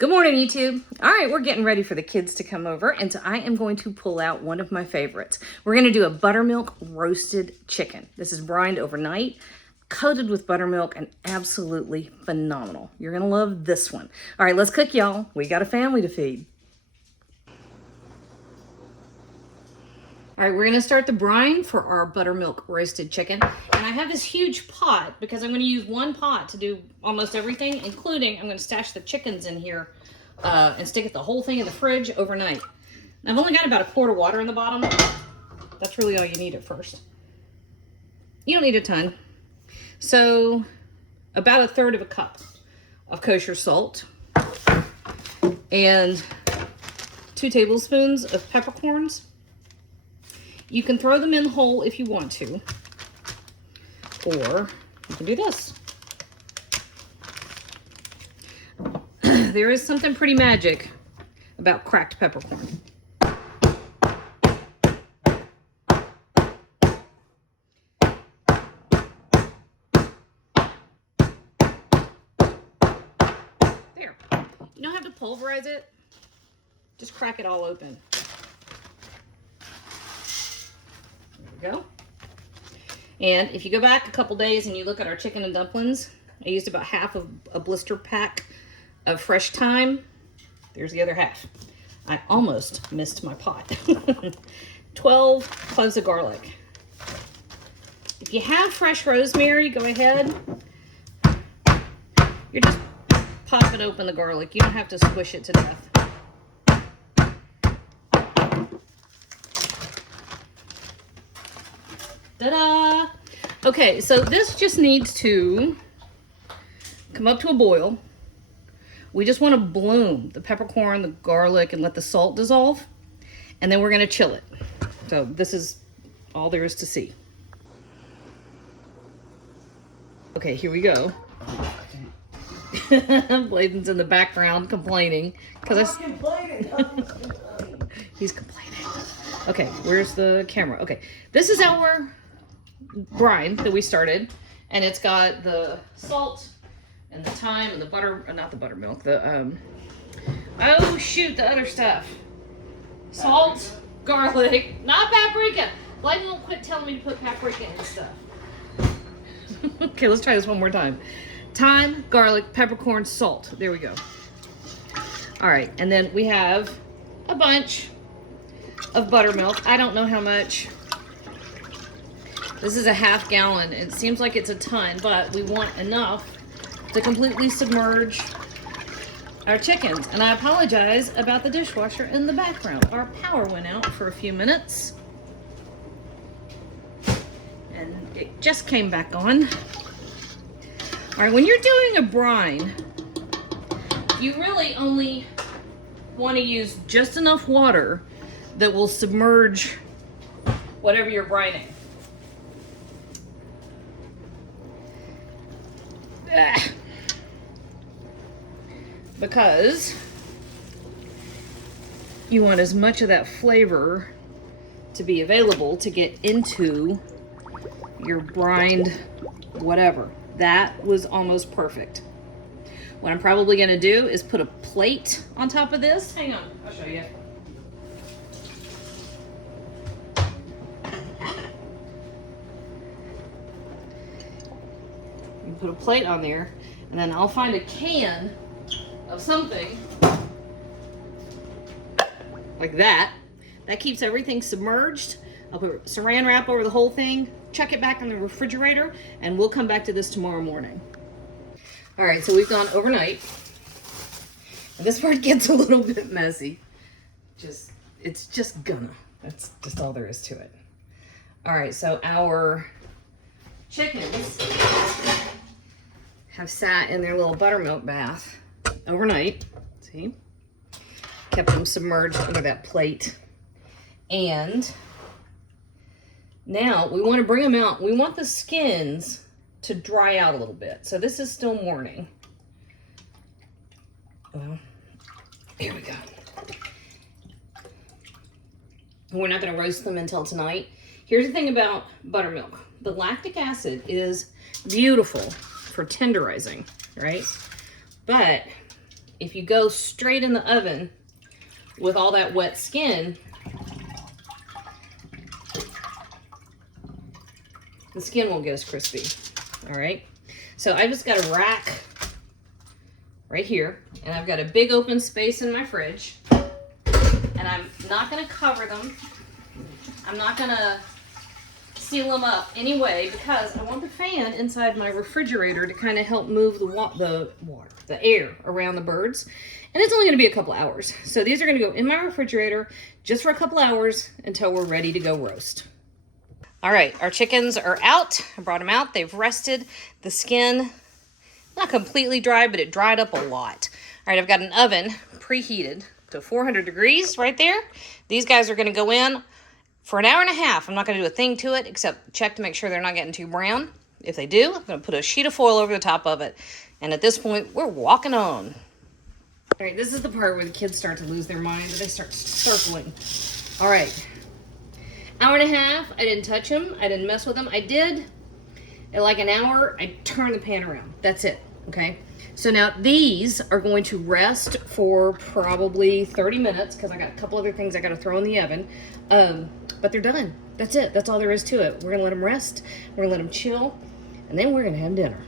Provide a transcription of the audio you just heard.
Good morning, YouTube. All right, we're getting ready for the kids to come over, and so I am going to pull out one of my favorites. We're going to do a buttermilk roasted chicken. This is brined overnight, coated with buttermilk, and absolutely phenomenal. You're going to love this one. All right, let's cook, y'all. We got a family to feed. All right, we're gonna start the brine for our buttermilk roasted chicken. And I have this huge pot because I'm gonna use one pot to do almost everything, including I'm gonna stash the chickens in here and stick the whole thing in the fridge overnight. I've only got about a quart of water in the bottom. That's really all you need at first. You don't need a ton. So about 1/3 cup of kosher salt and 2 tablespoons of peppercorns. You can throw them in whole if you want to, or you can do this. There is something pretty magic about cracked peppercorn. There. You don't have to pulverize it. Just crack it all open. Go. And if you go back a couple days and you look at our chicken and dumplings, I used about half of a blister pack of fresh thyme. There's the other half. I almost missed my pot. 12 cloves of garlic. If you have fresh rosemary, go ahead. You're just popping open the garlic. You don't have to squish it to death. Ta-da! Okay, so this just needs to come up to a boil. We just want to bloom the peppercorn, the garlic, and let the salt dissolve. And then we're going to chill it. So this is all there is to see. Okay, here we go. Bladen's in the background complaining. He's complaining. Okay, where's the camera? Okay, this is our brine that we started, and it's got the salt and the thyme and the butter, not the buttermilk, the oh shoot, the other stuff. Salt, garlic, not paprika. Bladen won't quit telling me to put paprika in stuff. Okay, let's try this one more time. Thyme, garlic, peppercorn, salt. There we go. All right, and then we have a bunch of buttermilk. I don't know how much. This is a ½ gallon. It seems like it's a ton, but we want enough to completely submerge our chickens. And I apologize about the dishwasher in the background. Our power went out for a few minutes, and it just came back on. All right, when you're doing a brine, you really only want to use just enough water that will submerge whatever you're brining. Because you want as much of that flavor to be available to get into your brined whatever. That was almost perfect. What I'm probably going to do is put a plate on top of this. Hang on, I'll show you. Put a plate on there, and then I'll find a can of something like that. That keeps everything submerged. I'll put saran wrap over the whole thing, chuck it back in the refrigerator, and we'll come back to this tomorrow morning. All right, so we've gone overnight. And this part gets a little bit messy. It's just gonna. That's just all there is to it. All right, so our chickens have sat in their little buttermilk bath overnight. See? Kept them submerged under that plate. And now we want to bring them out. We want the skins to dry out a little bit. So this is still morning. Well, here we go. We're not going to roast them until tonight. Here's the thing about buttermilk. The lactic acid is beautiful for tenderizing, right? But if you go straight in the oven with all that wet skin, the skin won't get as crispy. All right. So I just got a rack right here, and I've got a big open space in my fridge, and I'm not going to cover them. I'm not going to seal them up anyway, because I want the fan inside my refrigerator to kind of help move the air around the birds. And it's only going to be a couple hours. So these are going to go in my refrigerator just for a couple hours until we're ready to go roast. All right, our chickens are out. I brought them out. They've rested. The skin, not completely dry, but it dried up a lot. All right, I've got an oven preheated to 400 degrees right there. These guys are going to go in for an hour and a half. I'm not going to do a thing to it except check to make sure they're not getting too brown. If they do, I'm going to put a sheet of foil over the top of it. And at this point, we're walking on. All right, this is the part where the kids start to lose their mind. They start circling. All right. Hour and a half, I didn't touch them. I didn't mess with them. I did, at like an hour, I turned the pan around. That's it, okay? So now these are going to rest for probably 30 minutes because I got a couple other things I got to throw in the oven. But they're done. That's it. That's all there is to it. We're going to let them rest. We're going to let them chill. And then we're going to have dinner.